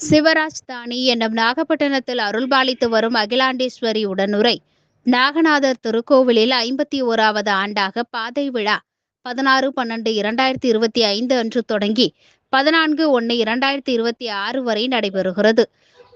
சிவராஜ்தானி என்னும் நாகப்பட்டினத்தில் அருள்பாலித்து வரும் அகிலாண்டேஸ்வரி உடனுரை நாகநாதர் திருக்கோவிலில் 51வது ஆண்டாக பாதை விழா 16/12/2025 அன்று தொடங்கி 14/1/2026 வரை நடைபெறுகிறது.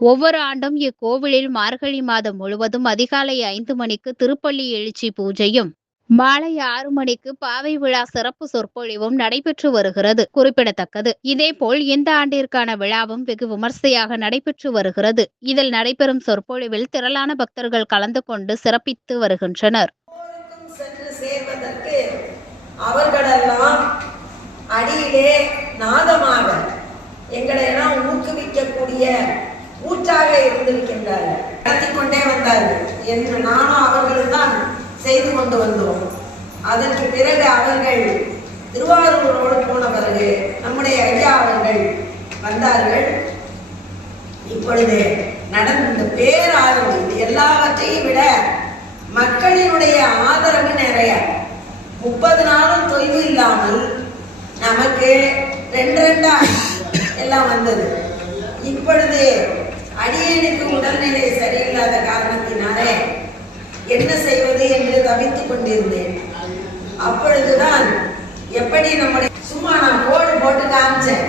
ஒவ்வொரு ஆண்டும் இக்கோவிலில் மார்கழி மாதம் முழுவதும் அதிகாலை 5 மணிக்கு திருப்பள்ளி எழுச்சி பூஜையும் மாலை 6 மணிக்கு பாவை விழா சிறப்பு சொற்பொழிவும் நடைபெற்று வருகிறது குறிப்பிடத்தக்கது. இதேபோல் இந்த ஆண்டிற்கான விழாவும் வெகு விமர்சையாக நடைபெற்று வருகிறது. இதில் நடைபெறும் சொற்பொழிவில் திரளான பக்தர்கள் கலந்து கொண்டு சிறப்பித்து வருகின்றனர். அவர்களெல்லாம் அடியிலே நாதமாக எங்களை எல்லாம் ஊக்குவிக்கக்கூடிய ஊற்றாக இருந்திருக்கின்றார்கள், நடத்தி கொண்டே வந்தார்கள் என்று நானும் அவர்கள் தான் செய்து கொண்டு வந்தோம். அதற்கு பிறகு அவர்கள் திருவாரூரோடு போன பிறகு நம்முடைய ஐயா அவர்கள் வந்தார்கள். இப்பொழுது நடந்த பேராதரவு எல்லாவற்றையும் விட மக்களினுடைய ஆதரவு நிறைய. 30 நாளும் தொய்வு இல்லாமல் நமக்கு 2 எல்லாம் வந்தது. இப்பொழுது அடியேனுக்கு உடல்நிலை சரியில்லாத காரணத்தினாலே என்ன செய்வது என்று தவித்துக் கொண்டிருந்தேன். அப்பொழுதுதான் எப்படி நம்முடைய சும்மா நான் போட்டு காமிச்சேன்,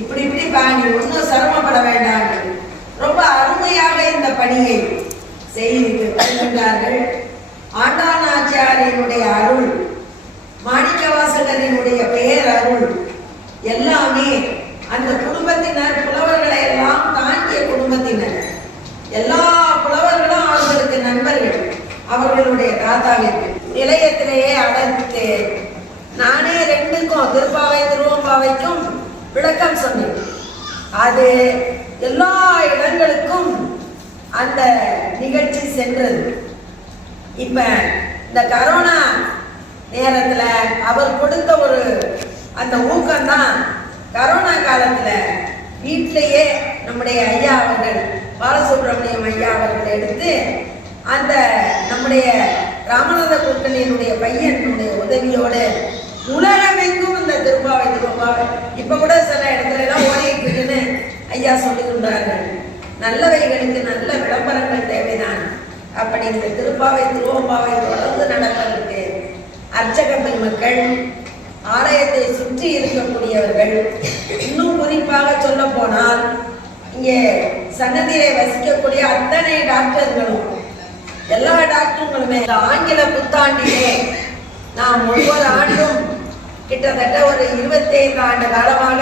இப்படி பாணி ஒன்றும் சிரமப்பட வேண்டாம், ரொம்ப அருமையாக இந்த பணியை செய்து வருகின்றார்கள். ஆண்டாள் நாச்சியாரினுடைய அருள், மாணிக்கவாசகரினுடைய பெயர் அருள் எல்லாமே அந்த குடும்பத்தினர், புலவர்களை எல்லாம் தாங்கிய குடும்பத்தினர், எல்லா புலவர்களும் அவர்களுக்கு நண்பர்கள். அவர்களுடைய தாத்தாவிற்கு நிலையத்திலேயே அழைத்து நானே 2க்கும் திருப்பாவை திருவம்பாவைக்கும் விளக்கம் சொன்னேன். அது எல்லா இடங்களுக்கும் அந்த நிகழ்ச்சி சென்றது. இப்ப இந்த கரோனா நேரத்துல அவர் கொடுத்த ஒரு அந்த ஊக்கம்தான் கரோனா காலத்துல வீட்டிலேயே நம்முடைய ஐயா அவர்கள் பாலசுப்ரமணியம் ஐயா அவர்கள் எடுத்து அந்த நம்முடைய ராமநாத குருக்கனினுடைய பையனுடைய உதவியோடு உலகமெங்கும் இந்த திருப்பாவை இப்ப கூட சில இடத்துல எல்லாம் ஓடிட்டு இருக்குன்னு ஐயா சொல்லுகின்றார்கள். நல்லவைகளுக்கு நல்ல விளம்பரங்கள் தேவைதான். அப்படி இந்த திருப்பாவை திருவம்பாவை தொடர்ந்து நடப்பதற்கு அர்ச்சக பெருமக்கள், ஆலயத்தை சுற்றி இருக்கக்கூடியவர்கள், இன்னும் குறிப்பாக சொல்ல போனால் இங்கே சன்னதியை வசிக்கக்கூடிய அத்தனை டாக்டர்களும், எல்லா டாக்டர்களுமே ஆங்கில புத்தாண்டிலே நாம் ஒவ்வொரு ஆண்டும் கிட்டத்தட்ட ஒரு 25 ஆண்டு காலமாக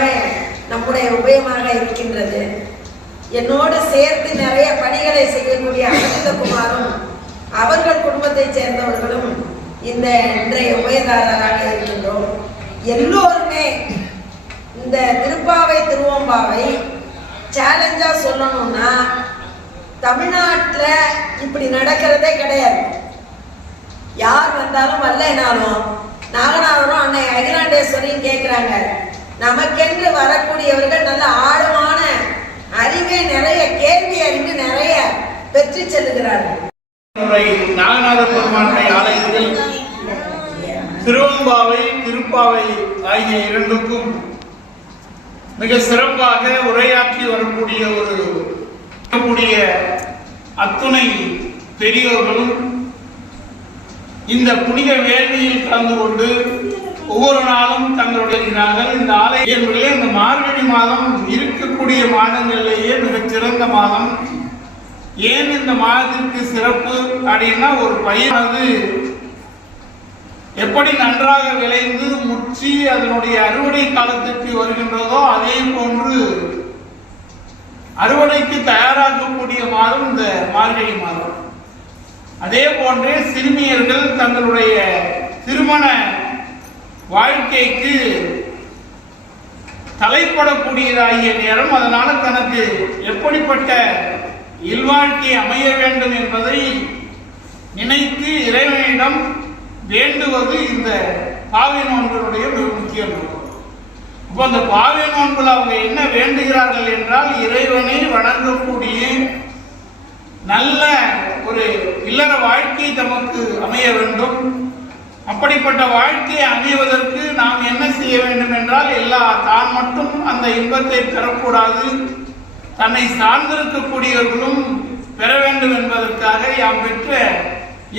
நம்முடைய உபயமாக இருக்கின்றது. என்னோடு சேர்த்து நிறைய பணிகளை செய்யக்கூடிய அனந்தகுமாரும் அவர்கள் குடும்பத்தைச் சேர்ந்தவர்களும் இந்த இன்றைய உபயதாரராக இருக்கின்றோம். எல்லோருமே இந்த திருப்பாவை திருவம்பாவை சேலஞ்சா சொல்லணும்னா தமிழ்நாட்டில் இப்படி நடக்கிறதே கிடையாது. யார் வந்தாலும் வரலைனாலும் நாகநாதரும் அன்னை அகிலாண்டேஸ்வரியும் கேட்குறாங்க. நமக்கென்று வரக்கூடியவர்கள் நல்ல ஆழமான அறிவே நிறைய கேள்வி அறிவு நிறைய பெற்று செல்லுகிறார்கள். நாகநாத பெருமானுடைய ஆலயத்தில் திருவம்பாவை திருப்பாவை ஆகிய இரண்டுக்கும் மிக சிறப்பாக உரையாற்றி வரக்கூடிய அத்துணை பெரியவர்களும் இந்த புனித வேள்வியில் கலந்து கொண்டு ஒவ்வொரு நாளும் தங்களுடைய இந்த ஆலயங்களிலே இந்த மார்கழி மாதம் இருக்கக்கூடிய மாதங்களிலேயே மிகச்சிறந்த மாதம். ஏன் இந்த மாதத்திற்கு சிறப்பு அப்படின்னா, ஒரு பயிரானது எப்படி நன்றாக விளைந்து முற்றி அதனுடைய அறுவடை காலத்திற்கு வருகின்றதோ அதே போன்று அறுவடைக்கு தயாராகக்கூடிய மாதம் இந்த மார்கழி மாதம். அதே போன்றே சிறுமியர்கள் தங்களுடைய திருமண வாழ்க்கைக்கு தலைப்படக்கூடியதாகிய நேரம். அதனால தனக்கு எப்படிப்பட்ட இல்வாழ்க்கை அமைய வேண்டும் என்பதை நினைத்து இறைவனிடம் வேண்டுவது இந்த பாவை நோன்புடைய மிக முக்கிய நோக்கம். இப்போ அந்த பாவை நோன்பில் அவங்க என்ன வேண்டுகிறார்கள் என்றால், இறைவனை வணங்கக்கூடிய நல்ல ஒரு இல்லற வாழ்க்கை தமக்கு அமைய வேண்டும். அப்படிப்பட்ட வாழ்க்கையை அமைவதற்கு நாம் என்ன செய்ய வேண்டும் என்றால், தான் மட்டும் அந்த இன்பத்தை பெறக்கூடாது, தன்னை சார்ந்திருக்கக்கூடியவர்களும் பெற வேண்டும் என்பதற்காக யாம் பெற்ற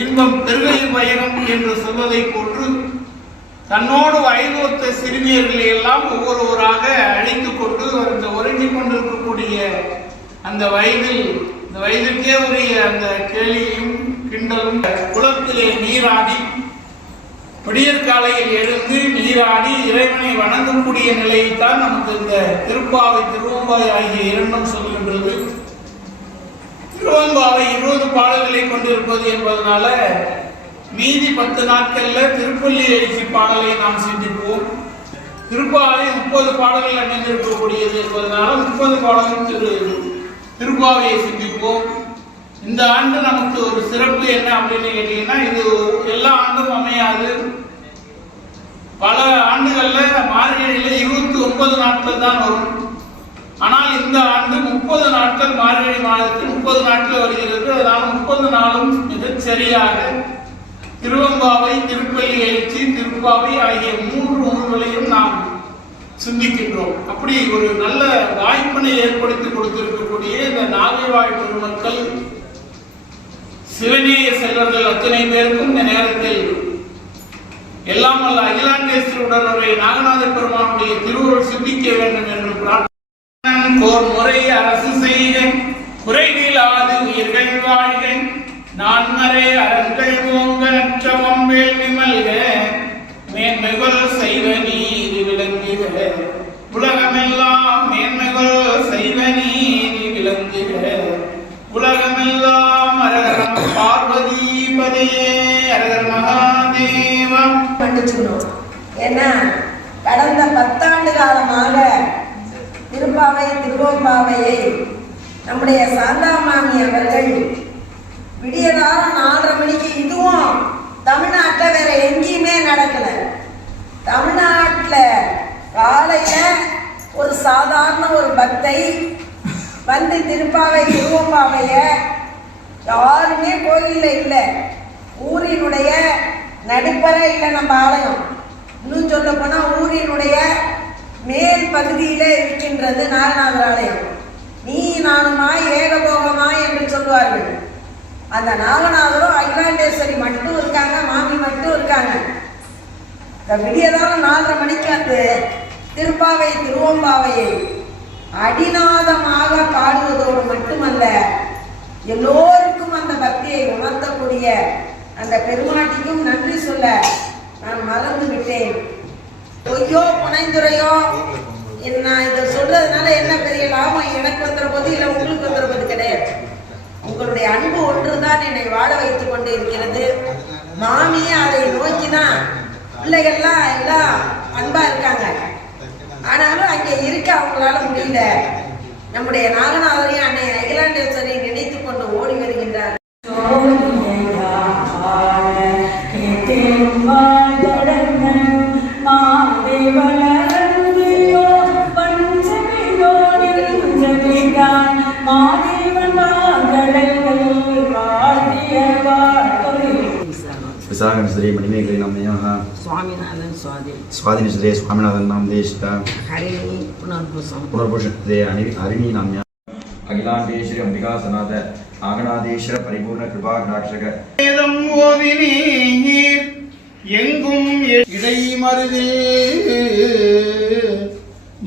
இன்பம் பெருகை பயணம் என்று சொல்வதை போன்று தன்னோடு வயதொத்த சிறுமியர்களை எல்லாம் ஒவ்வொருவராக அழைத்துக் கொண்டு அந்த ஒருங்கிக் கொண்டிருக்கக்கூடிய அந்த வயதில் இந்த வயதுக்கே உரிய அந்த கேலியும் கிண்டலும் குளத்திலே நீராடி விடியற்காலையில் எழுந்து நீராடி இறைவனை வணங்கக்கூடிய நிலையைத்தான் நமக்கு இந்த திருப்பாவை திருவம்பாவை ஆகிய இரண்டும் சொல்கின்றது. திருவம்பாவை 20 பாடல்களை கொண்டிருப்பது என்பதனால மீதி 10 நாட்கள்ல திருப்பள்ளி எழுச்சி பாடலை நாம் சிந்திப்போம். திருப்பாவை 30 பாடல்கள் அமைந்திருக்கக்கூடியது என்பதனால 30 பாடல்கள் திருப்பாவையை சிந்திப்போம். இந்த ஆண்டு நமக்கு ஒரு சிறப்பு என்ன அப்படின்னு கேட்டீங்கன்னா, இது எல்லா ஆண்டும் அமையாது. பல ஆண்டுகள்ல மார்கழியில 29 நாட்கள் தான் வரும். ஆனால் இந்த ஆண்டு 30 நாட்கள் மார்கழி மாதத்தில் 30 நாட்கள் வருகிறது. அதனால் 30 நாளும் மிகச் சரியாக திருவம்பாவை, திருப்பள்ளி எழுச்சி, திருப்பாவை ஆகிய 3 நூல்களையும் நாம் சிந்திக்கின்றோம். அப்படி ஒரு நல்ல வாய்ப்பினை ஏற்படுத்தி கொடுத்திருக்கக்கூடிய இந்த நாகை வாழ் பெருமக்கள், சிவநேய செல்வர்கள் அத்தனை பேருக்கும் இந்த நேரத்தில் எல்லாம் அல்ல அகிலாண்டேஸ்வருடைய நாகநாத பெருமானுடைய திருவுருள் சிந்திக்க வேண்டும் என்று பிரார்த்தனை. ஓர் முறை அரசு செய்க, குறைவிலாது உயிர்கள் வாழ்க, நான்மறை அரண்கள் ஓங்க, நற்றவம் வேள்வி மல்க, மேன்மைகள் செய்வ நீதி விளங்குக, உலகமெல்லாம் மேன்மைகள் செய்வ நீதி விளங்குக, உலகமெல்லாம் அரகரம் பார்வதி பதையே அரகர் மகாதேவம் பண்ணிச்சுக்கணும். ஏன்னா கடந்த 10 ஆண்டு காலமாக திருப்பாவை திருவம்பாவையை நம்முடைய சாந்தாமாமி அவர்கள் விடியதாரம் 4:30 மணிக்கு, இதுவும் தமிழ்நாட்டில் வேற எங்கேயுமே நடக்கல. தமிழ்நாட்டில் காலையில ஒரு சாதாரண ஒரு பக்தை வந்து திருப்பாவை திருவம்பாவைய யாருமே கோயில்ல இல்லை, ஊரினுடைய நடுப்பறை இல்லை நம்ம ஆலயம், இன்னும் சொல்ல போனா ஊரினுடைய மேல் பகுதியில இருக்கின்றது நாகநாதர் ஆலயம். நீ நானுமாய் ஏகபோகமாய் என்று சொல்வார்கள். அந்த நாகநாதரும் அகிலாண்டேஸ்வரி மட்டும் இருக்காங்க, மாமி மட்டும் இருக்காங்க. இந்த விடியதாலும் 4:30 மணிக்கு அந்த திருப்பாவை திருவம்பாவையை அடிநாதமாக பாடுவதோடு மட்டுமல்ல, எல்லோருக்கும் அந்த பக்தியை உணர்த்தக்கூடிய அந்த பெருமாட்டிக்கும் நன்றி சொல்ல நான் மறந்து விட்டேன். பொய்யோ புனைந்துரையோ நான் இதை சொல்றதுனால என்ன பெரிய லாபம் எனக்கு வந்துற போது இல்லை உங்களுக்கு வந்துற போது கிடையாது. உங்களுடைய அன்பு ஒன்றுதான் என்னை வாழ வைத்துக் கொண்டு இருக்கிறது. மாமியே அதை நோக்கிதான் பிள்ளைகள்லாம் எல்லாம் அன்பா இருக்காங்க. ஆனாலும் அங்கே இருக்க அவங்களால முடியல. நம்முடைய நாகநாதரையும் அன்னை அகிலாண்டேஸ்வரை நினைத்துக் கொண்டு ஓடி வருகின்றார். विशाखन श्री मणिमेघले नाम्नः स्वामीनाथन स्वाधीन श्री स्वामीनाथन नामदेशः हरिणी पुनर्भूषिते हरिणी नाम्न्या अखिलांडेश्वरी अंबिका सनाथ नागनाथेश्वर परिपूर्ण कृपा कटाक्षक வேதம் ஓதினீர் எங்கும் இடைமருதில்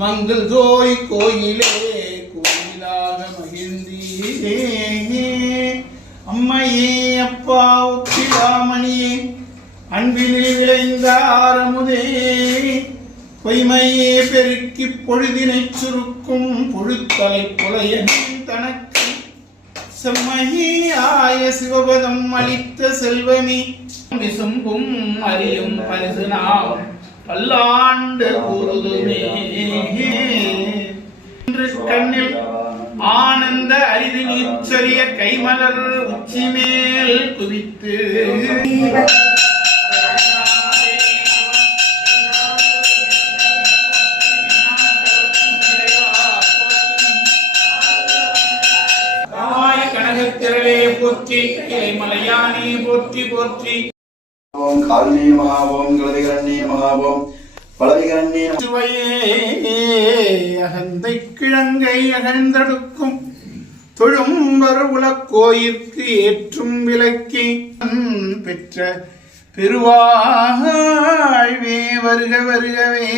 மங்கள் ஜோய் கோயிலே கோயிலாக மகிழ்ந்தீரே. அம்மையே அப்பா உச்சிலாமணியே அன்பினில் விளைந்த ஆரமுதே, பொய்மையே பெருக்கி பொழுதினை சுருக்கும் பொழுத்தலை புலையன் தனக்கு செம்மையாய சிவபதம் அளித்த செல்வமே, விசும்பும் அறியும் பரிசு நாம் பல்லாண்டு கூறுதுமே. கண்ணில் ஆனந்த அரிது நீச்சரிய கைமலர் உச்சி மேல் குவித்து கனகத்திரளே போற்றி, மலையானே போற்றி போற்றி. ओम कारुण्ये महाओम गलदिगरण्ये महाओम பலவிகரண்ணே சுவையே அகந்தை கிழங்கை அகழ்ந்தெடுக்கும் தொழும்பர் உலக்கோயிற்கு ஏற்றும் விளக்கி பெற்ற பெருவாழ்வே வருக வருகவே.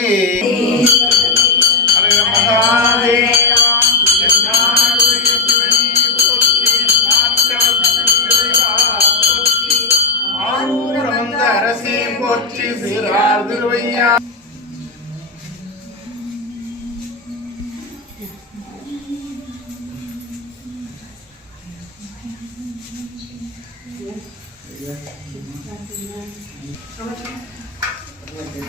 ஹர மகாதேவா. எந்நாளுடைய சிவனே போற்றி, நாட்டவர்க்கும் இறைவா போற்றி, ஆரூர் அமர்ந்த அரசே போற்றி, சீரார் திருவையா. How much?